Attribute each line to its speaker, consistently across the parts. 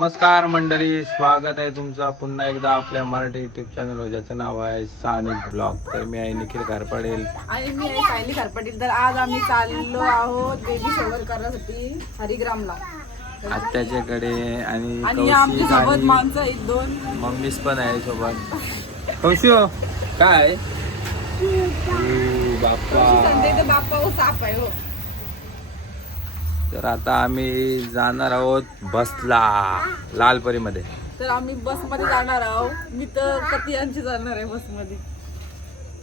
Speaker 1: नमस्कार मंडळी स्वागत आहे तुमचं पुन्हा एकदा आपल्या मराठी युट्यूब चॅनल ज्याचं नाव आहे सानिक ब्लॉग. तर मी आहे निखिल कारपाडेल.
Speaker 2: आणि मी आहे सायली खारपाटील तर आज आम्ही चाललो आहोत बेबी शोवर करण्यासाठी हरिग्रामला.
Speaker 1: आत्याच्याकडे आणि
Speaker 2: आणि आमच्या
Speaker 1: कौशिक
Speaker 2: सोबत
Speaker 1: आणि
Speaker 2: माणसं एक दोन.
Speaker 1: मम्मीच पण आहे सोबत. कौशिक काय? ओ, बाप्पा.
Speaker 2: तर बाप्पा हो साप आहे हो.
Speaker 1: तर आता आम्ही जाणार आहोत बसला लालपरीमध्ये.
Speaker 2: तर आम्ही बसमध्ये जाणार आहोत. मी तर कधी यांची जाणार आहे बसमध्ये?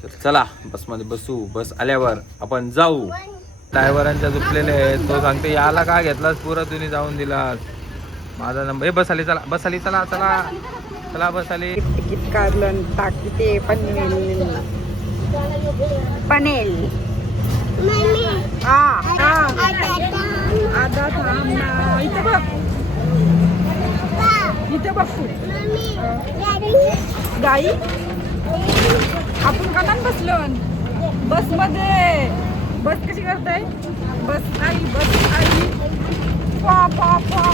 Speaker 1: तर चला बसमध्ये बसू. बस आल्यावर आपण जाऊ. ड्रायव्हरांच्या झुकलेले आहेत. तो सांगते याला का घेतलास? पुरा तुम्ही जाऊन दिलास. माझा नंबर हे बस आली चला बस आली चला चला चला बस आली.
Speaker 2: तिकीट काढलं टाकी ते पनवेल पनेल हा हा आता थांब ना. इथं बघ. इथं बघ तू. गाई? आपण कनान बसलो. बसमध्ये बस कशी करताय? बस आई बस आई. पा पा पा.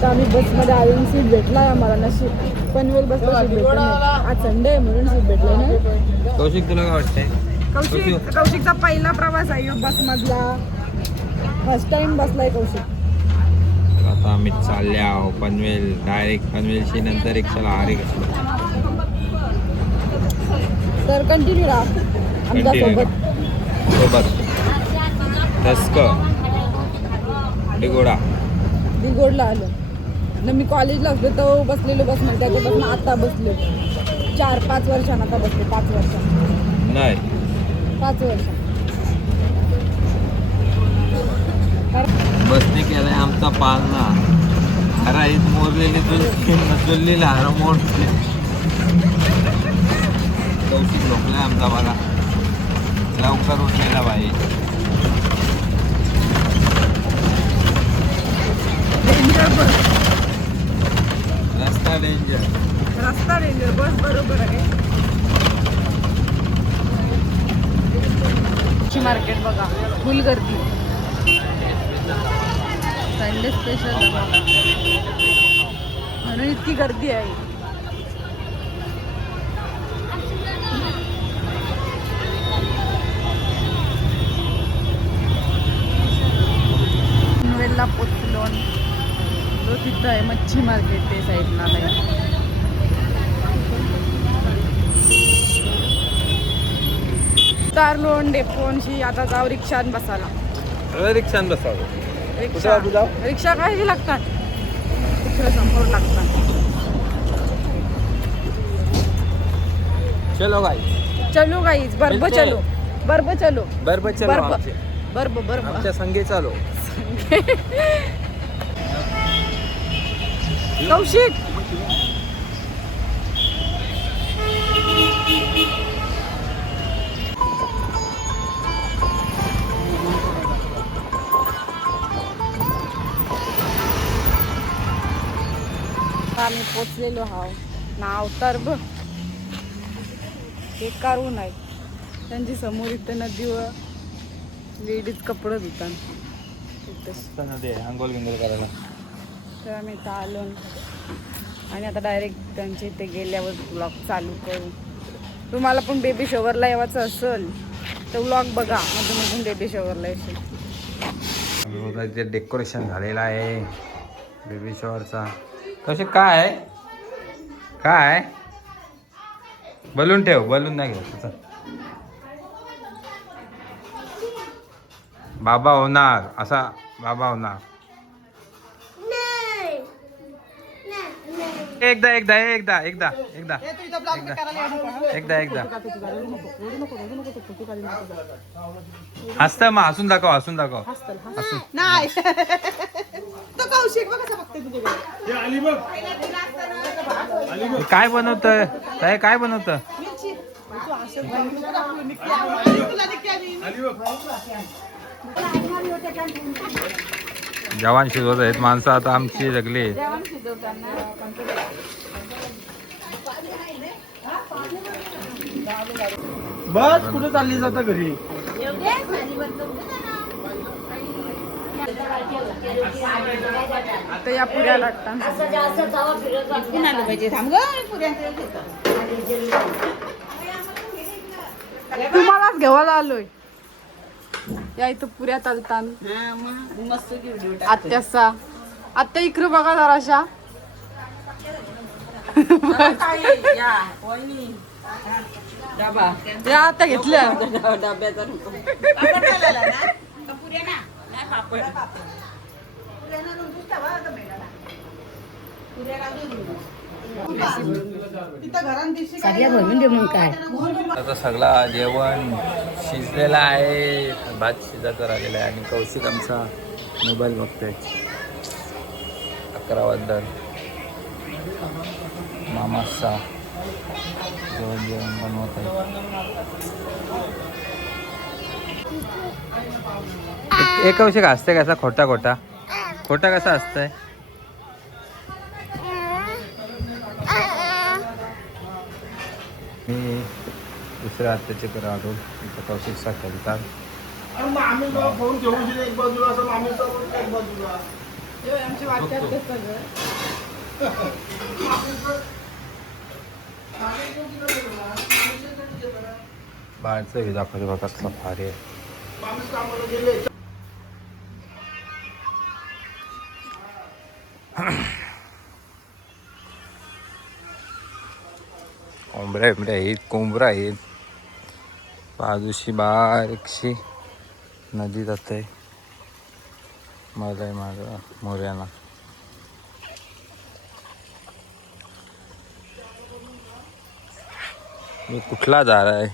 Speaker 2: तर आम्ही बसमध्ये आलो सीट भेटला आम्हाला नशीब. पनवेल बसला सीट आज संडे आहे म्हणून सीट भेटलं ना.
Speaker 1: कौशिक तुला काय वाटतंय?
Speaker 2: कौशिक कौशिकचा पहिला प्रवास आहे बस मधला फर्स्ट टाइम बसलाय कौशिक.
Speaker 1: आता आम्ही चालले आहो पनवेल. डायरेक्ट पनवेलशी नंतर रिक्षाला आरे कसलो.
Speaker 2: तर कंटिन्यू राहा. आमच्यासोबत. सोबत.
Speaker 1: टस्क डिगोडा.
Speaker 2: दिगोडला आलो. न मी कॉलेजला असलो तर बसलेलो बसमध्ये. त्याच्यापासून आता बसलो. चार पाच वर्षांना आता बसले. पाच वर्षांना.
Speaker 1: नाही.
Speaker 2: पाच वर्ष.
Speaker 1: बसने केलाय आमचा पालना. हराईत मोरलेली जुलली जुललेला हार मोडले. कौशिक लोकलाय आमचा बघा लवकर उठलेला बाई. रस्ता डेंजर
Speaker 2: रस्ता डेंजर बस बरोबर आहे. मार्केट बघा फुल गर्दी. संडे स्पेशल म्हणून इतकी गर्दी आहे. पनवेलला पोचलो तो तिथं आहे मच्छी मार्केट ते साईडला नाही तारलोण डेपोनशी आता जाऊ रिक्षात बसायला.
Speaker 1: रिक्षान बसावं.
Speaker 2: रिक्षा? रिक्षा काय लागतात. समोर लागतात
Speaker 1: चलो गाई
Speaker 2: चलो गाईज बर्ब
Speaker 1: मिळते.
Speaker 2: चलो. बर्ब चलो.
Speaker 1: चलो
Speaker 2: बर्ब.
Speaker 1: आमचे.
Speaker 2: बर्ब बर्ब.
Speaker 1: आमच्या संगे चालो.
Speaker 2: कौशिक. आम्ही पोचलेलो हाव नाव तर बघ. एक कारवून आहे. त्यांची समोर इथं नदीवर लेडीज कपडे धुतात.
Speaker 1: बिंगोल करायला.
Speaker 2: तर आम्ही इथं आलो. आणि आता डायरेक्ट त्यांच्या इथे गेल्यावर ब्लॉग चालू करू. तुम्हाला पण बेबी शॉवरला यावायचं असेल तर ब्लॉग बघा. मग तुम्ही पण बेबी शॉवरला येशील.
Speaker 1: बघा इथे डेकोरेशन झालेलं आहे. बेबी शॉवरचा कसे काय? काय? बलून ठेव बलून नाही घ्यायचं तसं बाबा होणार असा बाबा होणार. एकदा एकदा एकदा एकदा एकदा. एकदा. एकदा हसत मग हसून दाखव हसून दाखव. हसून.
Speaker 2: नाही. तो कौशिक बघ कसं बघते तुझ्याकडे
Speaker 1: काय बनवत काय काय बनवत जवान शिजवत आहेत माणसं आता आमची जगली.
Speaker 2: जेवण
Speaker 3: बस कुठे चालली जाता घरी?
Speaker 2: आता या पुऱ्या
Speaker 3: पाहिजे. थांब पुऱ्यांचं
Speaker 2: तुम्हालाच घेवायला आलोय. या इथं पुऱ्या चालतात
Speaker 3: हा मग मस्त व्हिडिओ
Speaker 2: आत्याचा आत्या इकडं बघा जराशा.
Speaker 3: या
Speaker 2: आता घेतल्या.
Speaker 3: डब्याचा नको त्याचा घालायला
Speaker 1: आता सगळा जेवण शिजलेला आहे भात शिजायचा राहिलेला आहे आणि कौशिक आमचा मोबाईल बघतोय. अकरा वाजता. मामाचा जेवण जेवण बनवत आहे. एक कौशिक असते कसा? खोटा खोटा. खोटा कसा असतंय दुसऱ्या हत्याचे कर आलो इथं कौशिक सा खेळतात
Speaker 2: आमची वाटत सगळं
Speaker 1: बाहेरचं हे दाखवते बघा कसला भारी आहे. कोंबड्या बिंबड्या आहेत कोंबड्या आहेत. बाजूशी बारीकशी नदी जाते. मला माझं मोर्याना. मी कुठला दार आहे?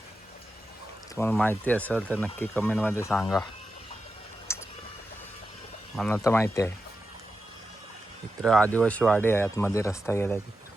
Speaker 1: तुम्हाला माहिती असेल तर नक्की कमेंटमध्ये सांगा. मला तर माहिती आहे. इकडं आदिवासी वाडी आहे आतमध्ये रस्ता गेला तिकडे.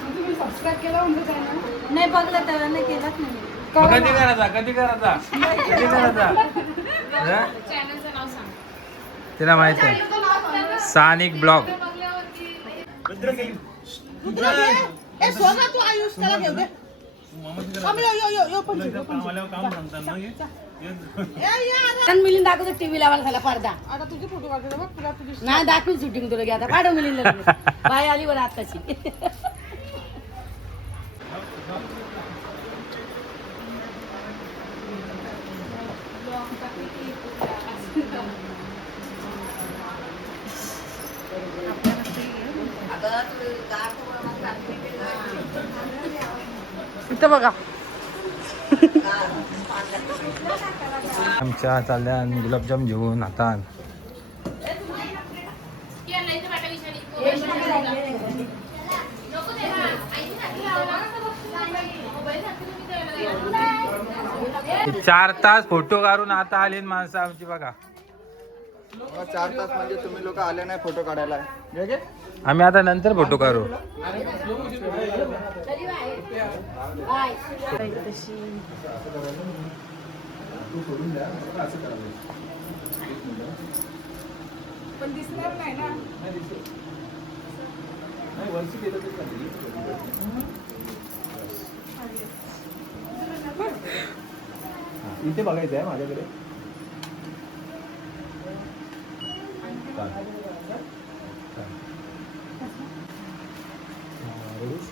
Speaker 2: तुम्ही सबस्क्राईब केला म्हणजे चॅनल
Speaker 3: नाही बघलं तर नाही केलाच नाही
Speaker 1: कधी करायचा? कधी करायचा? कधी करायचा? तिला माहीत आहे. सानिक ब्लॉग.
Speaker 4: मिलिंद दाखवतो टीव्ही लावायला झाला पडदा.
Speaker 3: आता तुझे फोटो काढते बघ तुला तुझी
Speaker 4: नाही दाखवी शूटिंग तुला घ्या आता. मिलिंद बाय आली बरं आत्ताची
Speaker 2: इथं बघा.
Speaker 1: आमच्या चालल्या आणि गुलाबजाम घेऊन आता चार तास फोटो काढून आता आली माणसं आमची बघा.
Speaker 5: चार तास म्हणजे तुम्ही लोक आले नाही फोटो काढायला.
Speaker 1: आम्ही आता नंतर फोटो काढू.
Speaker 2: पण दिसणार नाही ना
Speaker 5: इथे बघायचं. आहे माझ्याकडे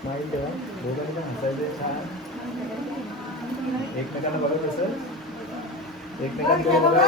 Speaker 5: स्माईल ठेवा. दोघांनी पण हसायचे छान. एकमेकांना बघत असेल एकमेकांकडे बघा.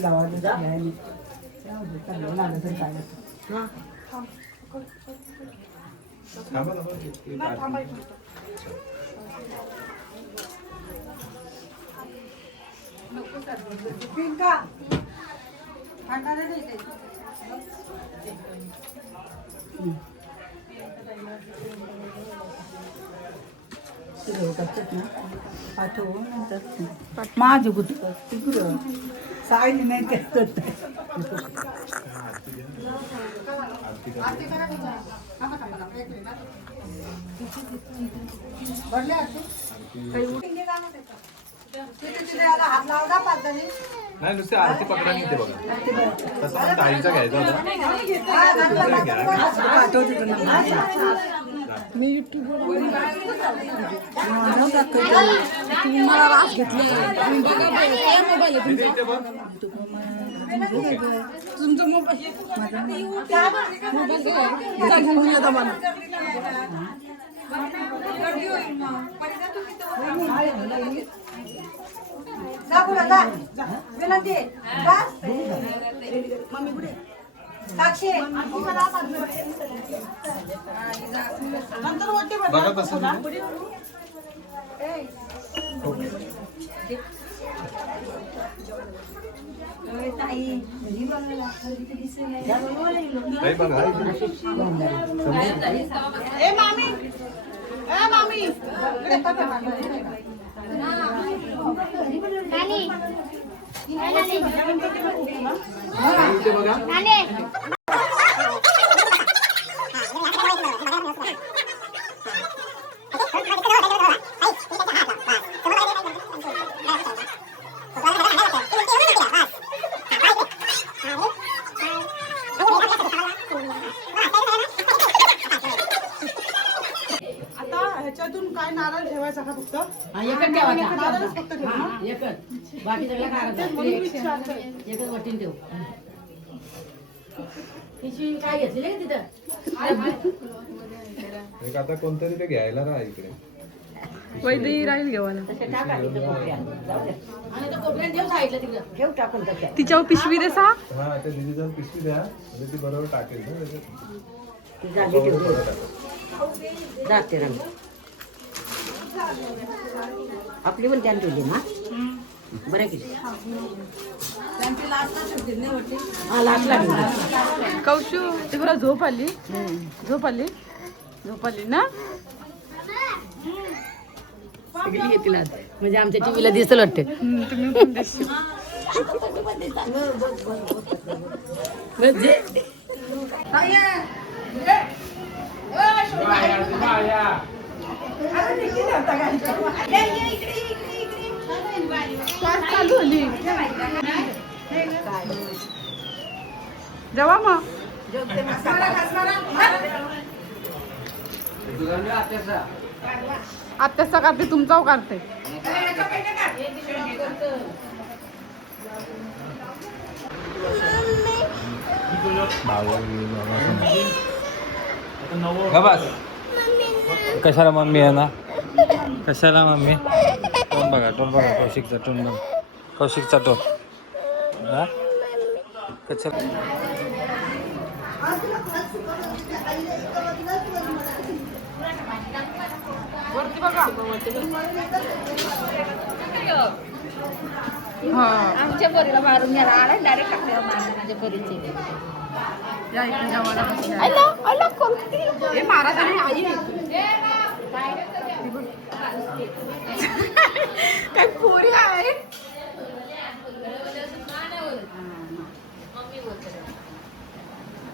Speaker 3: 나왔는데 아니 일단 연락을 된다 그러니까 간단해도 이제 그래 어떻게 나? 아, 저 오면 됐지. 맞아, 그래. सायली नाही त्यात
Speaker 1: नाही नुसते आरती पकडा नाही ते बघा. तसं पण ताईचा घ्यायचा होता.
Speaker 2: तुम्हाला वास घेतली तुम्ही बघा बाई, काय मोबाईल आहे तुमचा? तुमचा मोबाईल मोबाईल घ्या. जा घेऊन या दमानं.
Speaker 1: बघा तसं ताई. बघा.
Speaker 3: ए मामी. ए मामी. इकडे बघा.
Speaker 1: इथे बघा
Speaker 3: आता ह्याच्यातून काय नारळ ठेवायचा का फक्त?
Speaker 4: हा, एकच ठेवायचा.
Speaker 3: नारळच फक्त ठेव ना
Speaker 4: हा, एकच. बाकी सगळं काढायचं
Speaker 3: म्हणून विचारतोय.
Speaker 4: एकच वटीन ठेव. पिशवी काय घेतलेली का तिथं?
Speaker 1: एक आता कोणतरी ते घ्यायला राहा इकडे.
Speaker 2: वैदेही राहील घेवायला
Speaker 4: तसे टाका तिथं कोपऱ्यात. जाऊ द्या. आणि तो कोपऱ्यात ठेव साईडला तिकडं. ठेव टाकून त्याच्यात
Speaker 2: तिच्यावर पिशवी देसा
Speaker 1: हा ते दिदी जाऊन पिशवी द्या. म्हणजे ती बरोबर टाकेल ना. त्याच्यात.
Speaker 4: ती जागी ठेव.
Speaker 1: थोडं टाका.
Speaker 4: जाते रंग. आपली पण त्याने ठेवली ना? बरं की? हा. लास्टला ठेवली.
Speaker 2: कौशू ते बरं झोप आली. झोप आली. झोप आली ना?
Speaker 4: सगळी. म्हणजे आमच्या टीव्हीला दिसल वाटते.
Speaker 2: हम्म, तुम्ही पण दिसशील.
Speaker 4: म्हणजे
Speaker 2: जेव्हा मग? आत्याचा करते तुमचा करते
Speaker 1: का बस कशाला मम्मी आहे ना? कशाला मम्मी? टोन बघा टोन बघा कौशिकचा टोन बघा. कौशिकचा टोन हा? कशाला
Speaker 4: आमच्या पोरीला मारून घ्यायला आला डायरेक्ट टाकल्यावर माझ्या पोरीची
Speaker 2: या इकडे जेवायला बसल्या. हे महाराज आणि आई काय पोरी आहे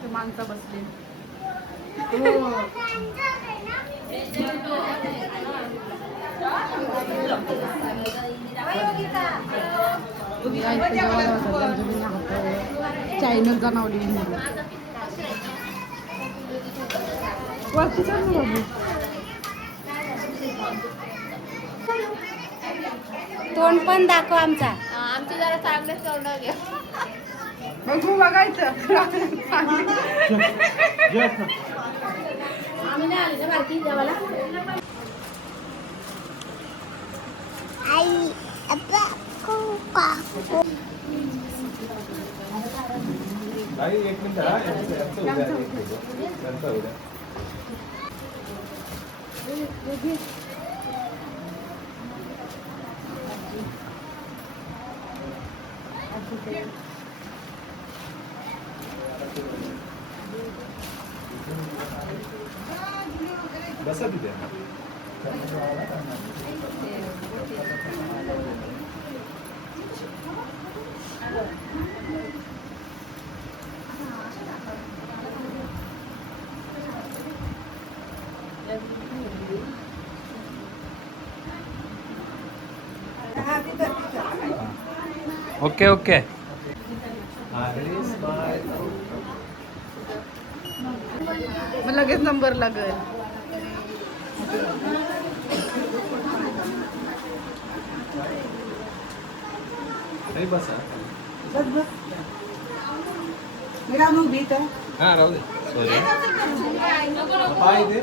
Speaker 2: माणसं बसली. चॅनलचा नाव वरती चल ना बाबू
Speaker 4: तोंड पण दाखव आमचा.
Speaker 6: आमची जरा चांगले तोंड घ्या
Speaker 2: बघू बघायचं.
Speaker 4: आम्ही नाही आले ना बारकी जेवायला.
Speaker 6: आई
Speaker 5: एक मिनिट हा, यांचं- यांचं उद्या, एक मिनिट. यांचं उद्या. बसा तिथे ओके ओके.
Speaker 2: लगेच नंबर लागेल.
Speaker 5: नाही बसा
Speaker 3: मी राम उभी इथं.
Speaker 5: हा राहू दे. पाय दे.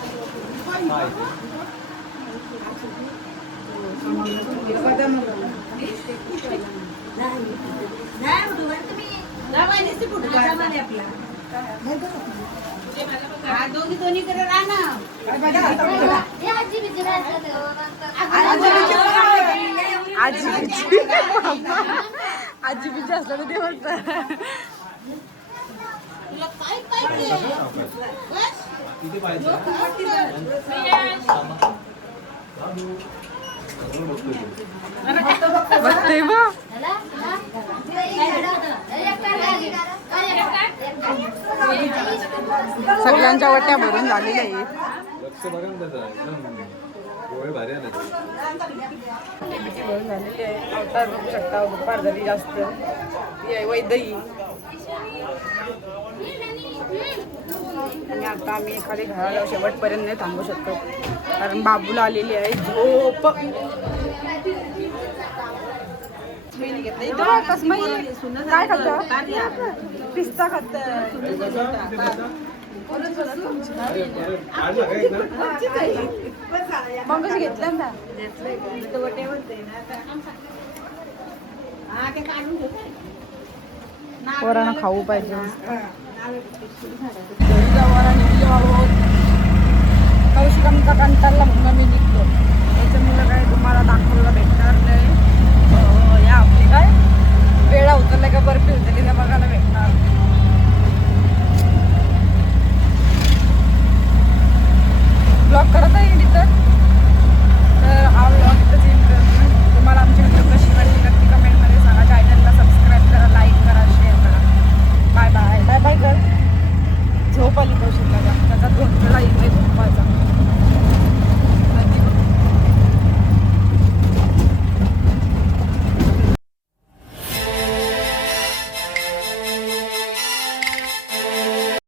Speaker 5: जरा
Speaker 3: दोन्ही कडे
Speaker 6: आजी बिजी
Speaker 2: आजी बिजी तर देवच
Speaker 3: तुला काय पाहिजे
Speaker 5: किती पाहिजे.
Speaker 2: सगळ्यांच्या वट्या भरून झालेल्या आहेत. झालेली आहे. अवतार बघू शकता दुपार झाली जास्त. ही वैदई. आणि आता आम्ही एखादी घराला शेवटपर्यंत नाही थांबू शकतो. कारण बाबूला आलेली आहे झोप. काय खात? पिस्ता खात. मग घेतलं ना? पोरांना खाऊ पाहिजे. कौशिक आमचा कंटाळला म्हणून आम्ही निघलो त्याच्यामुळं काय तुम्हाला दाखवलं भेटणार नाही